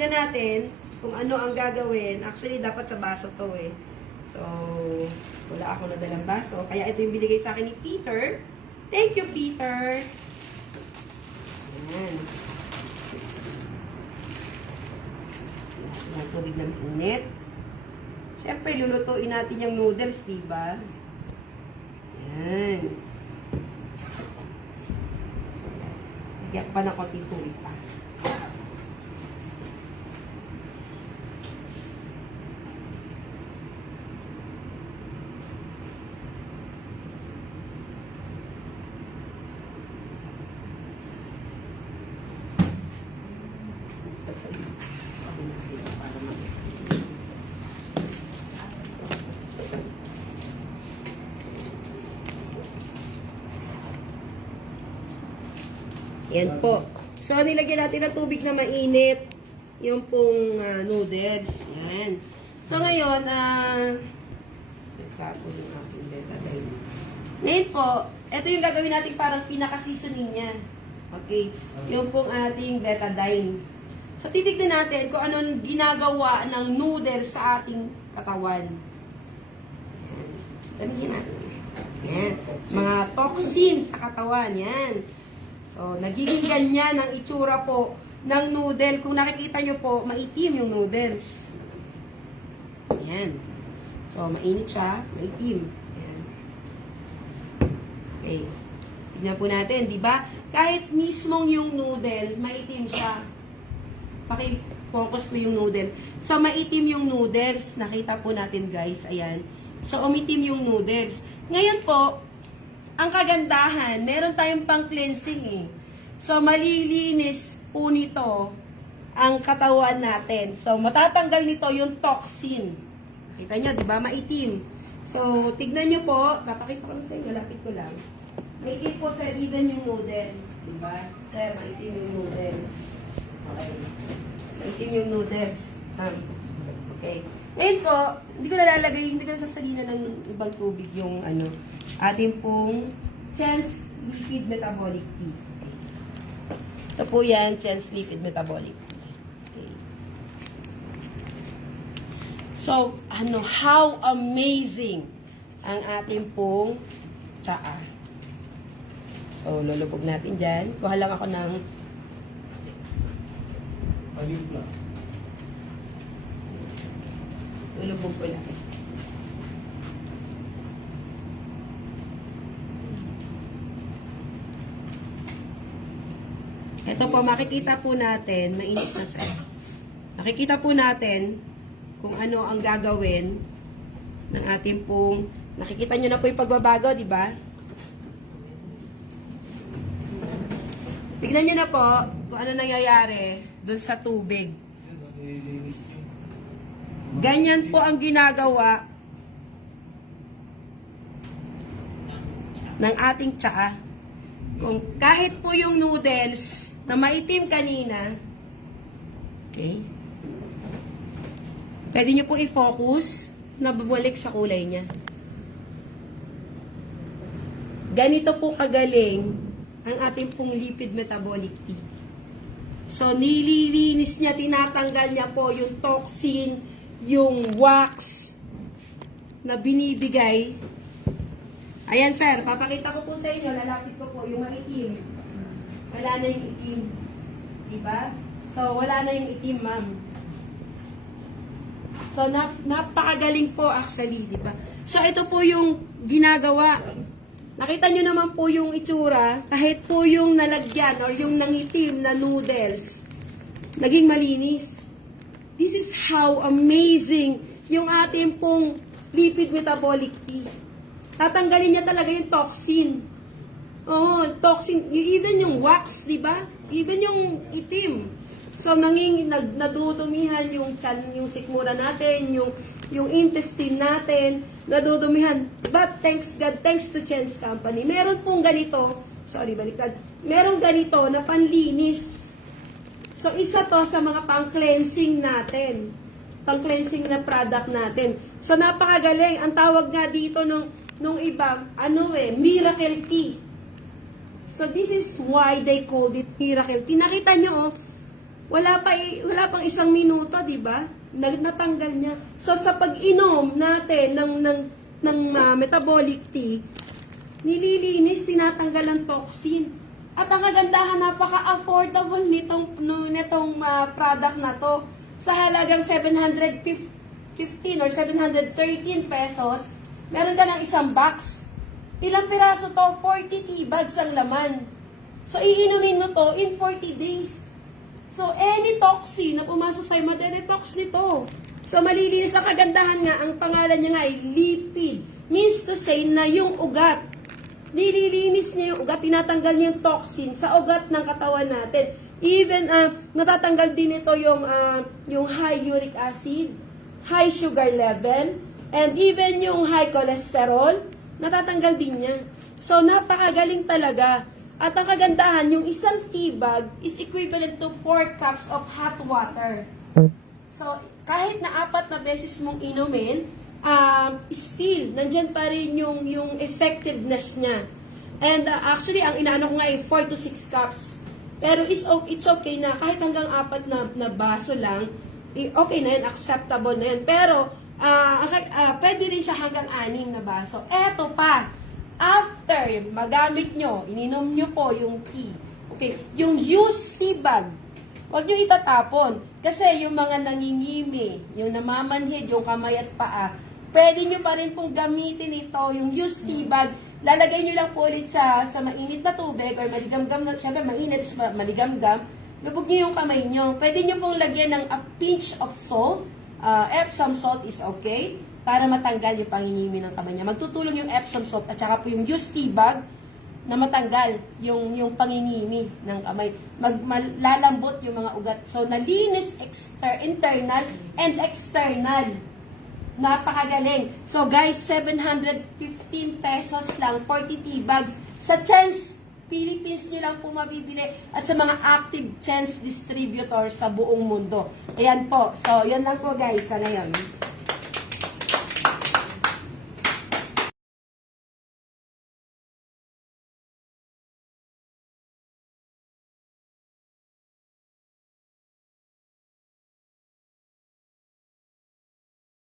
tignan natin kung ano ang gagawin. Actually, dapat sa baso to eh. So, wala ako nadalang baso. Kaya ito yung binigay sa akin ni Peter. Thank you, Peter. Ayan. Ayan, tubig na mainit. Siyempre, lulutuin natin yung noodles, diba? Ayan. Lagyan pa ng konting tubig pa. Yan po. So, nilagyan natin ng tubig na mainit. Yung pong noodles. Yan. So, ngayon, nagtapos yung aking betadine. Ngayon po, ito yung gagawin natin parang pinaka-seasoning niya. Okay. Yung pong ating betadine. So, titignan natin kung anong ginagawa ng noodles sa ating katawan. Yan. Sabihin natin. Yan. Mga toxins sa katawan. Yan. So, nagiging ganyan ang itsura po ng noodle. Kung nakikita nyo po, maitim yung noodles. Ayan. So, mainit siya, maitim. Ayan. Okay. Tignan po natin, di ba? Kahit mismong yung noodle, maitim siya. Paki-focus mo yung noodle. So, maitim yung noodles. Nakita po natin, guys. Ayan. So, umitim yung noodles. Ngayon po, ang kagandahan, meron tayong pang cleansing eh. So, malilinis po nito ang katawan natin. So, matatanggal nito yung toxin. Kita nyo, di ba? Maitim. So, tignan nyo po. Papakita ko lang sa inyo. Lapit ko lang. Maitim po, sir, even yung noodle. Di ba? Sir, maitim yung noodle. Okay. Maitim yung noodles. Okay. Ngayon po, hindi ko nalalagay, hindi ko nasasalina ng ibang tubig yung ating pong Chance Liquid Metabolic Tea. Ito po yan, Chance Liquid Metabolic Tea. Okay. So, how amazing ang ating pong tsaa. So, lulubog natin dyan. Kuha lang ako ng lulubog ko lang. Ito po, makikita po natin, mainit na sa makikita po natin kung ano ang gagawin ng ating pong, nakikita nyo na po yung pagbabago, di ba? Tignan nyo na po kung ano nangyayari dun sa tubig. Ganyan po ang ginagawa ng ating tsaa. Kung kahit po yung noodles na maitim kanina, okay, pwede nyo po i-focus na bumalik sa kulay niya. Ganito po kagaling ang ating pong lipid metabolic tea. So, nililinis niya, tinatanggal niya po yung toxin, yung wax na binibigay. Ayan, sir. Papakita ko po sa inyo. Lalapit ko po yung maitim. Wala na yung itim. Diba? So, wala na yung itim, ma'am. So, napakagaling po actually, diba? So, ito po yung ginagawa. Nakita nyo naman po yung itsura. Kahit po yung nalagyan or yung nangitim na noodles, naging malinis. This is how amazing yung ating pong lipid metabolic tea. Tatanggalin niya talaga yung toxin. Oo, toxin. Even yung wax, di ba? Even yung itim. So, nadudumihan yung tiyan, yung sikmura natin, yung intestine natin, nadudumihan. But thanks God, thanks to Chance Company, meron pong ganito, sorry, baliktad, meron ganito na panlinis. So, isa to sa mga pang-cleansing natin. Pang-cleansing na product natin. So, napakagaling. Ang tawag nga dito nung iba, miracle tea. So, this is why they called it miracle tea. Nakita nyo, wala pang isang minuto, di ba? Natanggal niya. So, sa pag-inom natin ng metabolic tea, nililinis, tinatanggal ang toxin. At ang kagandahan, napaka-affordable nitong product na to. Sa halagang 715 or 713 pesos, meron ka ng isang box. Ilang piraso to? 40 tea bags ang laman. So, iinumin mo to in 40 days. So, any toxin na pumasok sa'yo, madedetox nito. So, malilinis. Ang kagandahan nga, ang pangalan niya nga ay lipid. Means to say na yung ugat, nililinis niya yung ugat, tinatanggal niya yung toxin sa ugat ng katawan natin. Even, natatanggal din ito yung high uric acid, high sugar level, and even yung high cholesterol, natatanggal din niya. So, napakagaling talaga. At ang kagandahan, yung isang tea bag is equivalent to 4 cups of hot water. So, kahit na 4 na beses mong inumin, still, nandyan pa rin yung effectiveness niya. And actually, ang inaano ko nga ay 4 to 6 cups. Pero it's okay na, kahit hanggang 4 na baso lang, okay na yun, acceptable na yun. Pero, pwede rin siya hanggang 6 na baso. Eto pa, after magamit nyo, ininom nyo po yung tea. Okay, yung used tea bag, huwag nyo itatapon. Kasi yung mga nangingimi, yung namamanhid, yung kamay at paa, pwede nyo pa rin pong gamitin ito, yung used tea bag. Lalagay nyo lang po ulit sa mainit na tubig or maligamgam na, syempre mainit, maligamgam. Lubog nyo yung kamay nyo. Pwede nyo pong lagyan ng a pinch of salt. Epsom salt is okay para matanggal yung panginimi ng kamay niya. Magtutulong yung Epsom salt at saka po yung used tea bag na matanggal yung panginimi ng kamay. Lalambot yung mga ugat. So, nalinis internal and external. Napakagaling. So, guys, 715 pesos lang, 40 tea bags. Sa Chance Philippines nyo lang po mabibili at sa mga active Chance distributor sa buong mundo. Ayan po. So, yan lang po guys sa ngayon.